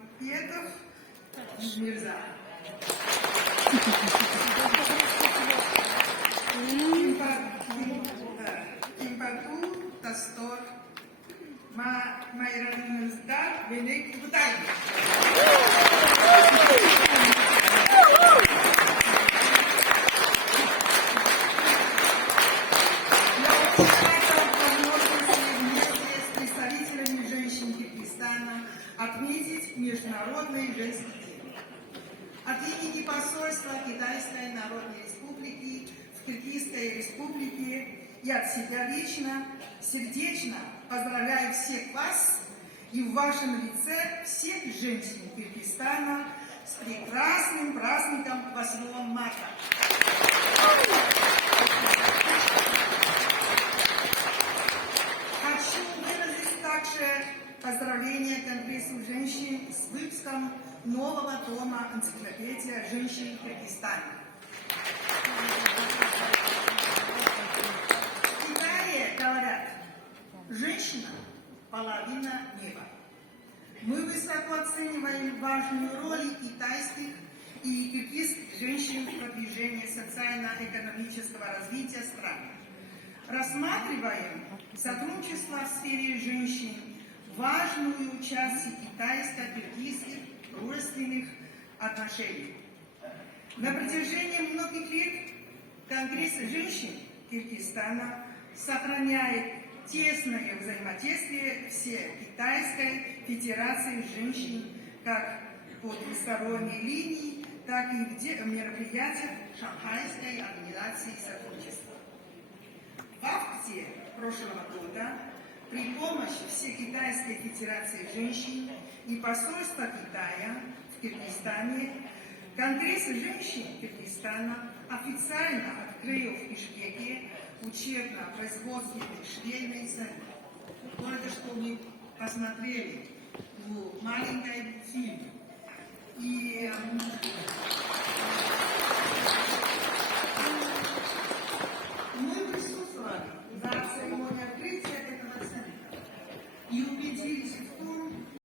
Нурмухаметов Мирза. Kimпату Тастор Майраныздар Венек Бутай. Отметить Международный женский день. От имени посольства Китайской Народной Республики в Киргизской Республике и от себя лично сердечно поздравляю всех вас и в вашем лице всех женщин Киргизстана с прекрасным праздником 8 марта. Хочу выразить также поздравления Конгрессу женщин с выпуском нового тома энциклопедия женщин Киргизстана. В Китае говорят, женщина – половина неба. Мы высоко оцениваем важную роль китайских и киргизских женщин в продвижении социально-экономического развития страны. Рассматриваем сотрудничество в сфере женщин важную часть китайско-киргизских дружественных отношений. На протяжении многих лет Конгресс женщин Киргизстана сохраняет тесное взаимодействие всей Китайской Федерации женщин как по двусторонней линии, так и в мероприятиях Шанхайской организации сотрудничества. В августе прошлого года при помощи Всекитайской Федерации женщин и посольства Китая в Киргизстане Конгресс женщин Киргизстана официально открыл в Бишкеке учебно-производственный швейный центр. Только что мы посмотрели в маленькой фильме.